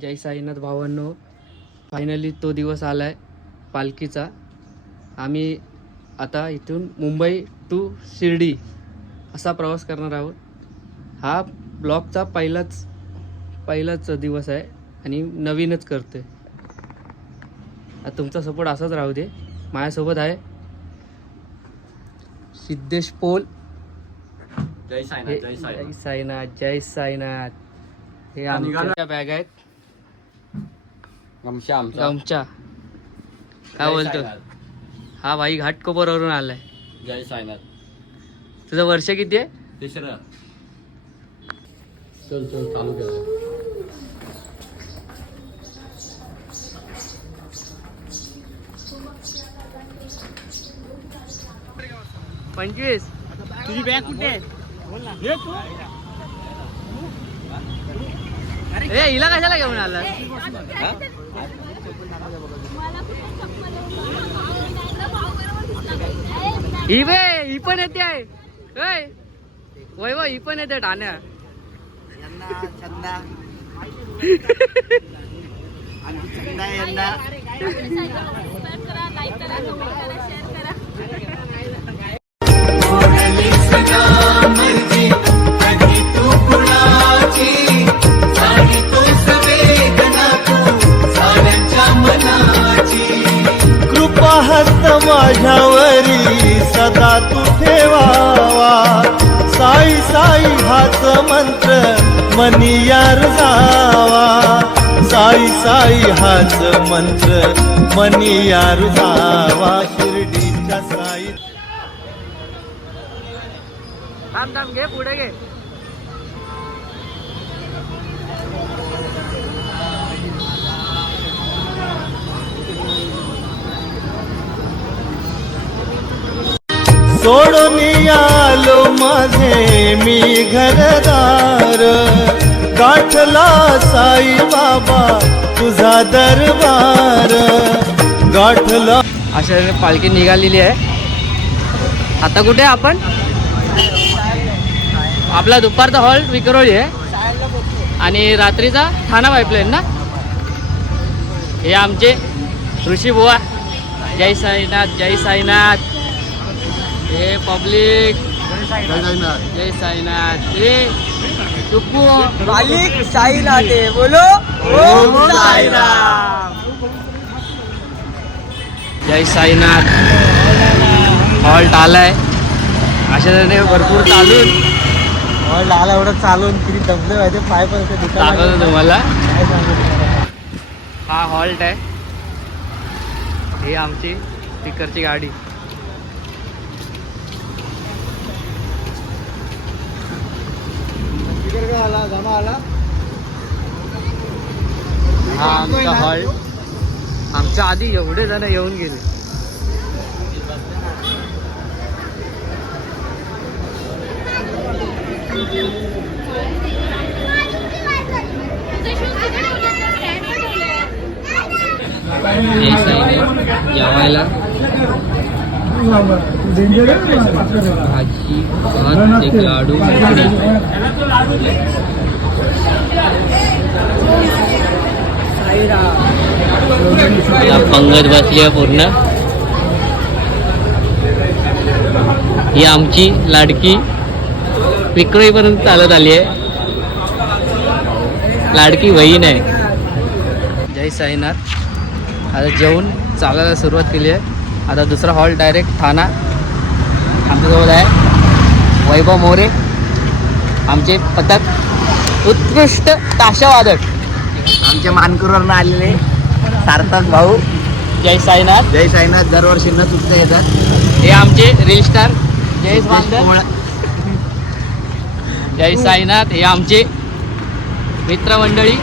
जय साईनाथ भावांनो, फायनली तो दिवस आलाय पालखीचा. आम्ही आता इथून मुंबई टू शिर्डी असा प्रवास करणार आहोत. हा ब्लॉगचा पहिलाच दिवस आहे आणि नवीनच करतोय. तुमचा सपोर्ट असाच राहू दे. माझ्यासोबत आहे सिद्धेश पोल. जय साईनाथ. जय जय साईनाथ. साईनाथ. जय साईनाथ. हे आमच्या बॅग आहेत. गमचा काय बोलतो हा भाई घाटकोपरवरून आलाय. जय साईनाथ. तुझं वर्ष किती आहे? तिसरं. चल चालू केलं. 25. तुझी बॅग कुठे आहे? ए हिला कशाला घेऊन आला? ही पण येते आहे. वैभव ही पण येते ठाण्या. कृपा हस्त माझ्यावरी सदा तू ठेवावा. साई साई हाच मंत्र मनी यार जावा. साई साई हाच मंत्र मनी यार जावा. शिर्डीच्या साई. थांब घे पुढे घे. सोडून आलो माझे मी घरदार. गाठला साई बाबा तुझा दरबार. गाठला. अशा पालखी निघालेली आहे. आता कुठे आहे आपण? आपला दुपारचा हॉल विक्रोळी आहे आणि रात्रीचा ठाणा पाईपलाईन ना. हे आमचे ऋषी बुवा. जय साईनाथ. जय साईनाथ. हे पब्लिक. जय साईनाथ. हे टुकू मालिक साईनाथ आहे. बोलो ओम साईराम. जय साईनाथ. हॉल्ट आलाय. अशा तऱ्हेने भरपूर चालून लाला एवढं चालून किती दमले माहिती. पाय पण दाखवतो तुम्हाला. हा हॉल्ट आहे. ही आमची स्पीकरची गाडी. हा आमचा हॉल्ट. आमच्या आधी एवढे जण येऊन गेले. जेवायला भाजी भात एक लाडू पंगत बसली आहे पूर्ण. ही आमची लाडकी विक्रोळीपर्यंत चालत आली आहे. लाडकी बहीण आहे. जय साईनाथ. आता जेवून चालायला सुरुवात केली आहे. आता दुसरा हॉल डायरेक्ट ठाणा. आमच्याजवळ आहे वैभव मोरे, आमचे पथक उत्कृष्ट ताशावादक. आमच्या मानकरवरनं आलेले सार्थक भाऊ. जय साईनाथ. जय साईनाथ. दरवर्षी न चुकता येतात. हे आमचे रील स्टार जय बांधव. जय साईनाथ. हे आमचे मित्रमंडळी.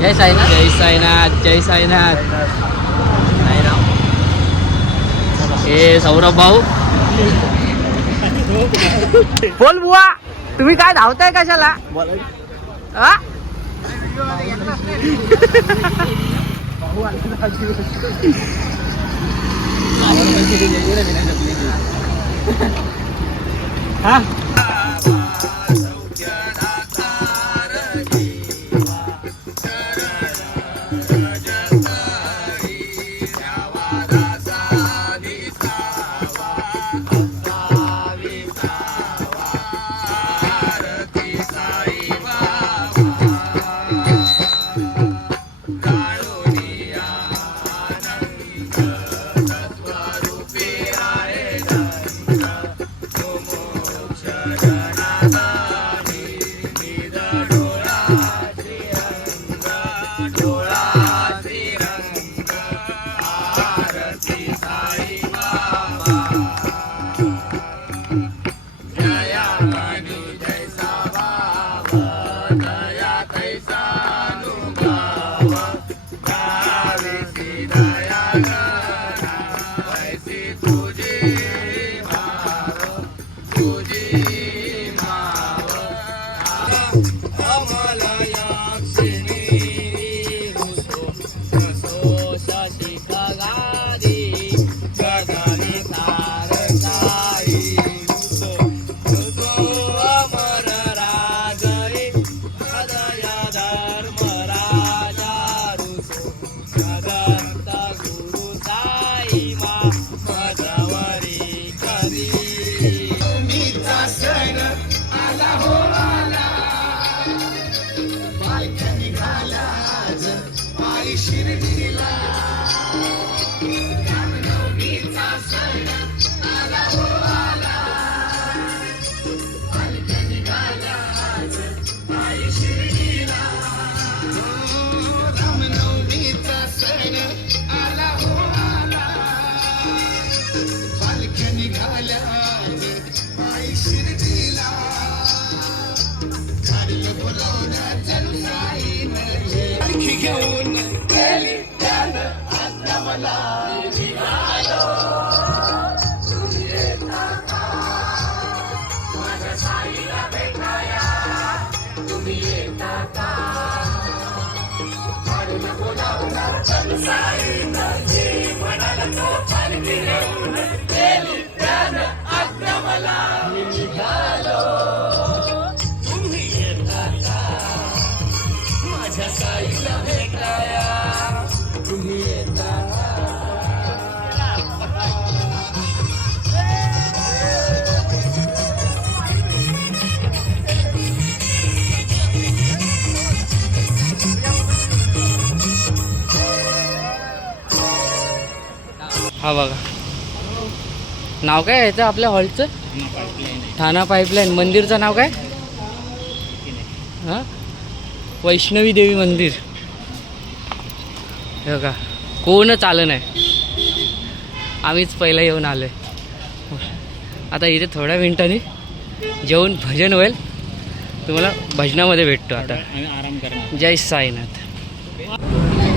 जय साईनाथ. जय साईनाथ. जय साईनाथ. हे सौरभ भाऊ. बोल बुवा, तुम्ही काय धावताय कशाला? हा? हा हा बघा, नाव काय याचं आपल्या हॉलचं? ठाणा पाईपलाईन. मंदिरचं नाव काय? हां, वैष्णवी देवी मंदिर. हे बघा, कोणच आलं नाही, आम्हीच पहिला येऊन आलो आहे. आता इथे थोड्या मिनिटांनी जेवून भजन होईल, तुम्हाला भजनामध्ये भेटतो. आता आराम करणार. जय साईनाथ.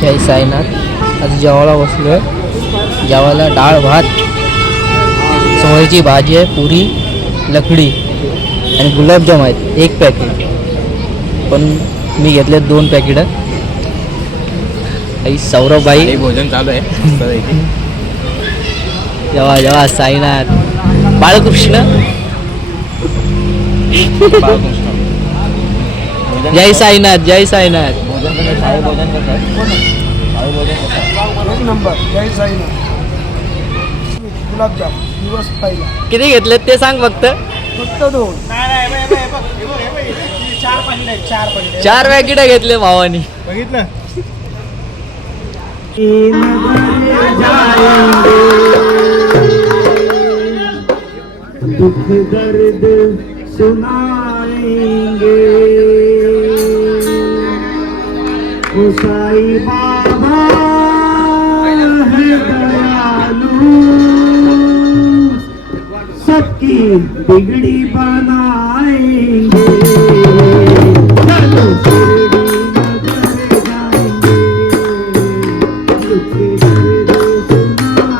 जय साईनाथ. आज जेवायला बसलो आहे. जेवायला डाळ भात, चवळीची भाजी आहे, पुरी, लकडी आणि गुलाबजाम आहेत. 1 पॅकेट, पण मी घेतले 2 पॅकेट. आई सौरभबाई भोजन चालू आहे. जेव्हा जेव्हा साईनाथ. बाळकृष्ण. जय साईनाथ, जय साईनाथ. एक नंबर. जय साईनाथ. गुलाबजाम दिवस पहिला. किती घेतलेत ते सांग फक्त. फक्त 2. चार पाकिट 4 पॅकेट घेतले भावानी. बघितलं. दुख दर्द सुनाएंगे ओ साई बाबा है दयालु, सबकी बिगड़ी बनाएंगे. चलो शिरडी नगर जाएंगे, दुख दर्द सुनाएंगे.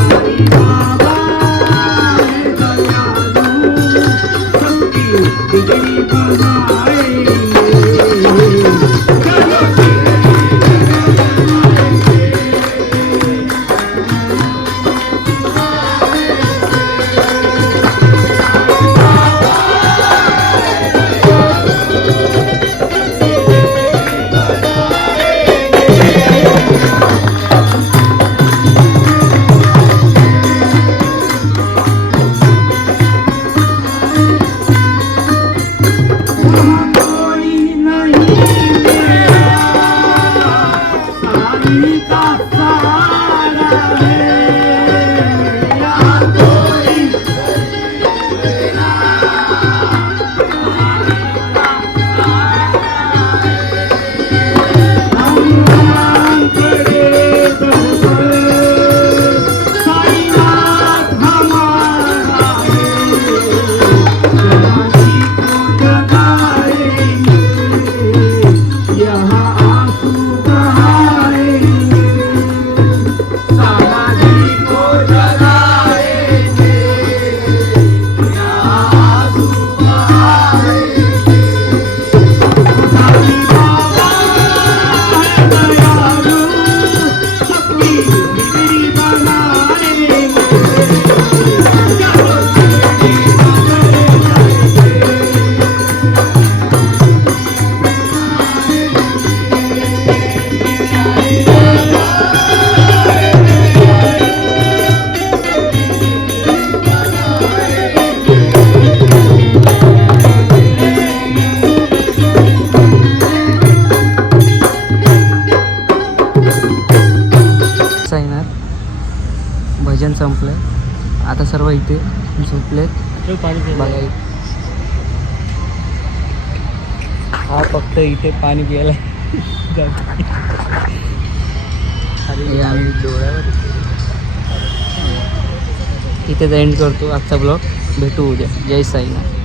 साई बाबा है दयालु, सबकी बिगड़ी बनाएंगे. चलो सर्व इथे झोपलेत बघा. हा फक्त इथे पाणी प्यायला हे आम्ही इथेच एंड करतो आजचा ब्लॉग. भेटू उद्या. जय साईनाथ.